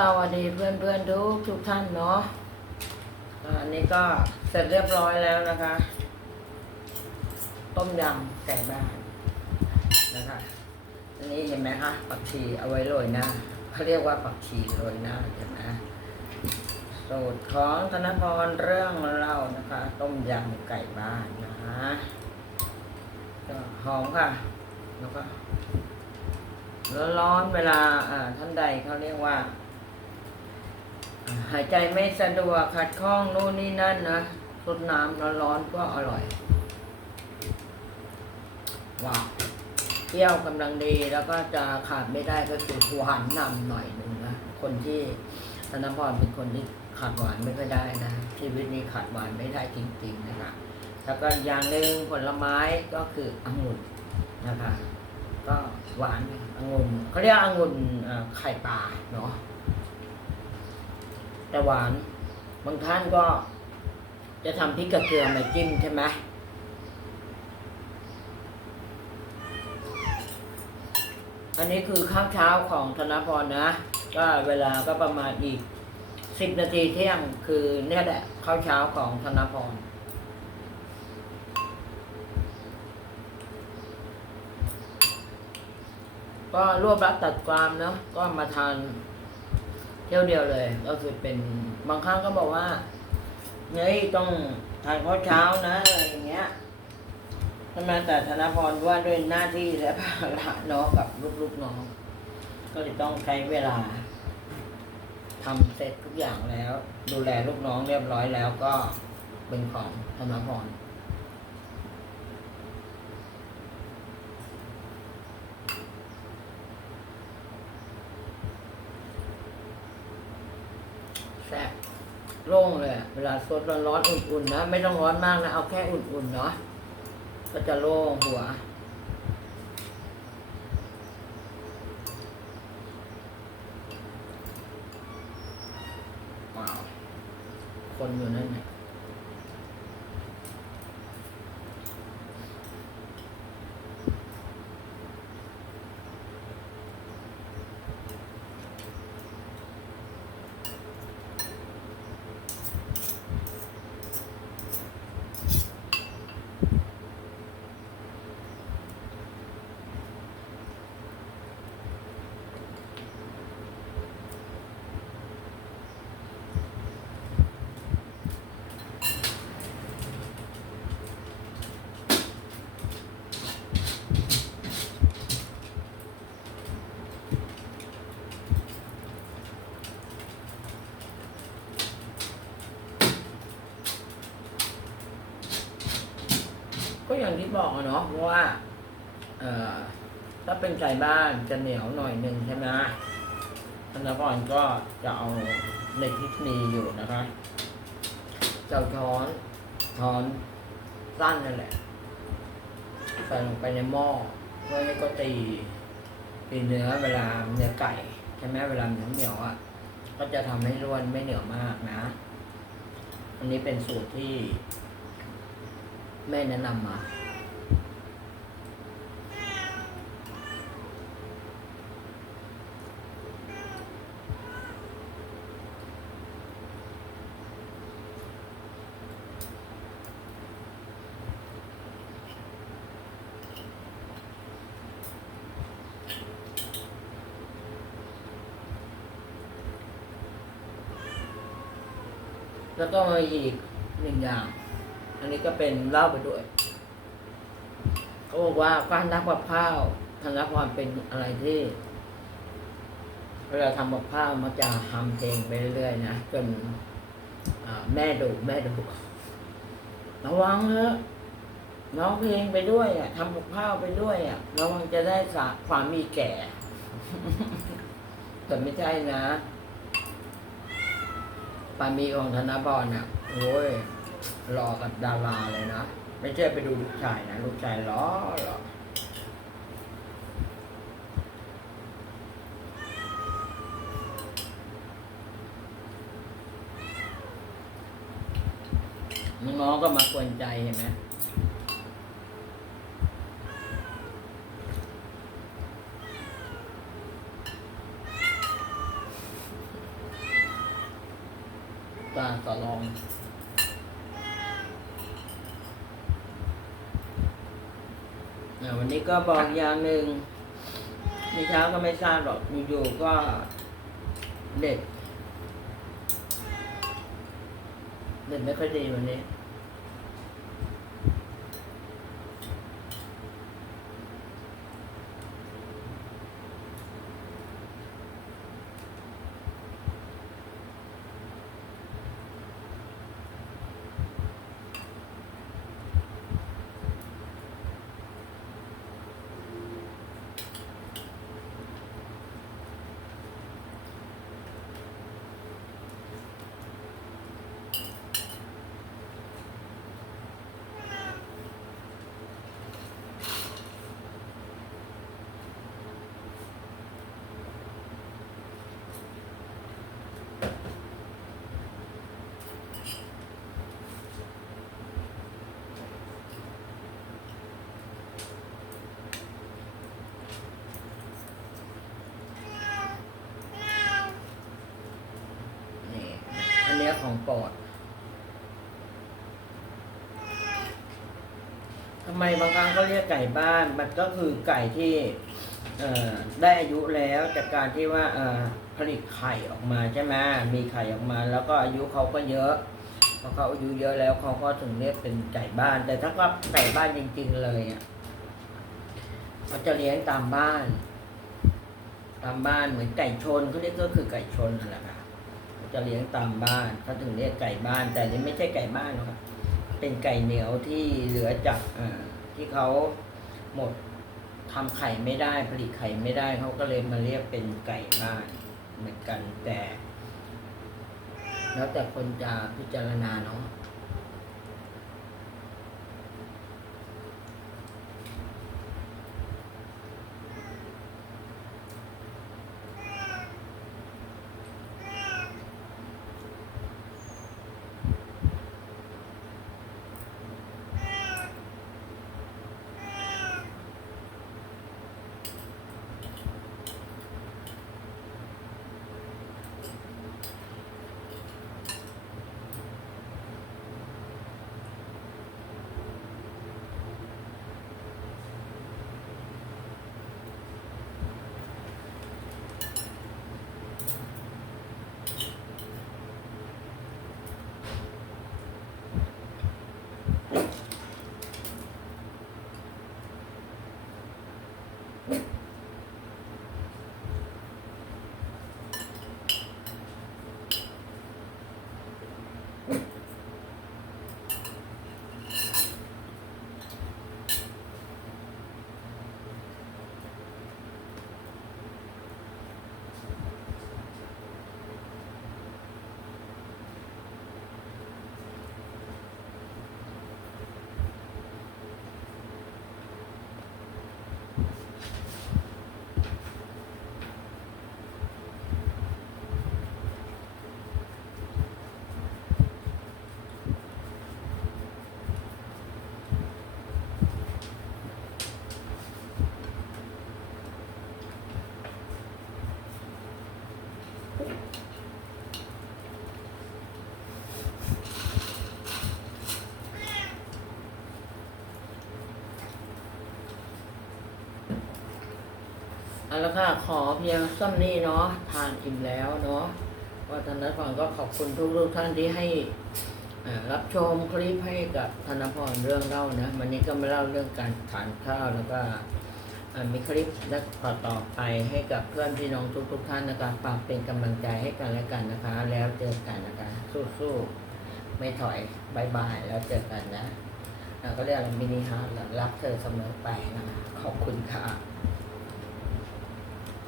สวัสดีเพื่อนเพื่อนๆทุกทุกท่านเนาะอันนี้ก็เสร็จเรียบร้อยแล้วนะคะ ต้มยำไก่บ้านนะคะ อันนี้เห็นไหมคะผักชีเอาไว้โรยหน้าเขาเรียกว่าผักชีโรยหน้าเห็นไหมสูตรของธนพรเรื่องเล่านะคะ ต้มยำไก่บ้านนะคะก็หอมค่ะ แล้วก็ร้อนเวลาท่านใดเขาเรียกว่า หายใจไม่สะดวกขัดข้องนู่นนี่นั่นนะสดน้ำร้อนๆก็อร่อย ว้าวเปรี้ยวกำลังดีแล้วก็จะขาดไม่ได้ก็คือหวานนำหน่อยหนึ่งนะคนที่ธนพรเป็นคนที่ขาดหวานไม่ค่อยได้นะชีวิตนี้ขาดหวานไม่ได้จริงๆนะคะแล้วก็อย่างหนึ่งผลไม้ก็คือองุ่นนะคะ ก็หวานองุ่นเขาเรียกองุ่นไข่ปลาเนาะ แต่หวาน บางท่านก็จะทำพริกกระเทียมมาจิ้มใช่ไหมอันนี้คือข้าวเช้าของธนพรนะ ก็เวลาก็ประมาณอีกสิบนาทีเที่ยงคือเนี่ยแหละข้าวเช้าของธนพร ก็รวบรัดตัดความเนาะก็มาทาน เที่ยวเดียวเลย ก็คือเป็นบางครั้งก็บอกว่าเฮ้ยต้องทานข้าวเช้านะอะไรอย่างเงี้ยทำไมแต่ธนพรว่าด้วยหน้าที่และภาระเนาะกับลูกๆน้อง ก็เลยต้องใช้เวลาทำเสร็จทุกอย่างแล้ว ดูแลลูกน้องเรียบร้อยแล้วก็เป็นของธนพร แซ่บ โล่งเลยอะเวลาสดร้อนๆอุ่นๆนะ ไม่ต้องร้อนมากนะ เอาแค่อุ่นๆเนาะ ก็จะโล่งหัวว้าวคนอยู่นั่นเนี่ย อย่างที่บอกอะเนาะเพราะว่า เอ่อ ถ้าเป็นไก่บ้านจะเหนียวหน่อยหนึ่งใช่ไหมธนพรก็จะเอาในที่มีอยู่นะคะเจ้าช้อนช้อนสั้นนั่นแหละใส่ลงไปในหม้อเพื่อให้ก็ตีตีเนื้อเวลาเนื้อไก่ใช่ไหมเวลาเนียวเหนียวอะก็จะทำให้ร่วนไม่เหนียวมากนะ อันนี้เป็นสูตรที่ แม่แนะนำมาแล้วก็มาอีกหนึ่งอย่าง อันนี้ก็เป็นเล้าไปด้วยเขาบอกว่าการนักกับข้าวธนพรเป็นอะไรที่เวลาทำกับข้าวมันจะทำเพลงไปเรื่อยๆนะจนแม่ดุแม่ดุระวังเถอะร้องเพลงไปด้วยอะทำกับข้าวไปด้วยอะระวังจะได้สาความมีแก่ แต่ไม่ใช่นะปามีของธนพรอะโอ้ย รอกับดาราเลยนะ ไม่ใช่ไปดูลูกชายนะลูกชายล้อหรอน้องก็มากวนใจเห็นไหมตาต่อรอง อ่าวันนี้ก็บอกอย่างหนึ่งในเช้าก็ไม่ทราบหรอกอยู่ๆก็เด็ดเด็ดไม่ค่อยดีวันนี้ อั นเนี้ยของปรดทำไมบางครั้งก็เรียกไก่บ้าน มันก็คือไก่ที่ได้อายุแล้วจากการที่ว่าผลิตไข่ออกมาใช่ไหมมีไข่ออกมา แล้วก็อายุเขาก็เยอะพอเขาอายุเยอะแล้วเขาก็ถึงเรียกเป็นไก่บ้าน แต่ถ้าว่าไก่บ้านจริง ๆ เลยอะเขาจะเลี้ยงตามบ้าน ตามบ้านเหมือนไก่ชนเขาเรียกก็คือไก่ชนนั่นแหละค่ะ จะเลี้ยงตามบ้านเขาถึงเรียกไก่บ้าน แต่นี่ไม่ใช่ไก่บ้านหรอกค่ะเป็นไก่เหนียวที่เหลือจากที่เขาหมดทำไข่ไม่ได้ผลิตไข่ไม่ได้เขาก็เลยมาเรียกเป็นไก่บ้านเหมือนกันแต่ แล้วแต่คนจะพิจารณาเนาะ เอาละค่ะขอเพียงซ้ำนี้เนาะทานอิ่มแล้วเนาะว่าธนพรก็ขอบคุณทุกทุกท่านที่ให้รับชมคลิปให้กับธนพรเรื่องเล่านะวันนี้ก็มาเล่าเรื่องการทานข้าวแล้วก็มีคลิปและต่อต่อไปให้กับเพื่อนพี่น้องทุกทุกท่านนะคะฝากเป็นกำลังใจให้กันและกันนะคะ แล้วเจอกันนะคะ สู้ๆไม่ถอยบายบายแล้วเจอกันนะ ก็เรียกมินิฮาร์ดรักเธอเสมอไปนะคะขอบคุณค่ะ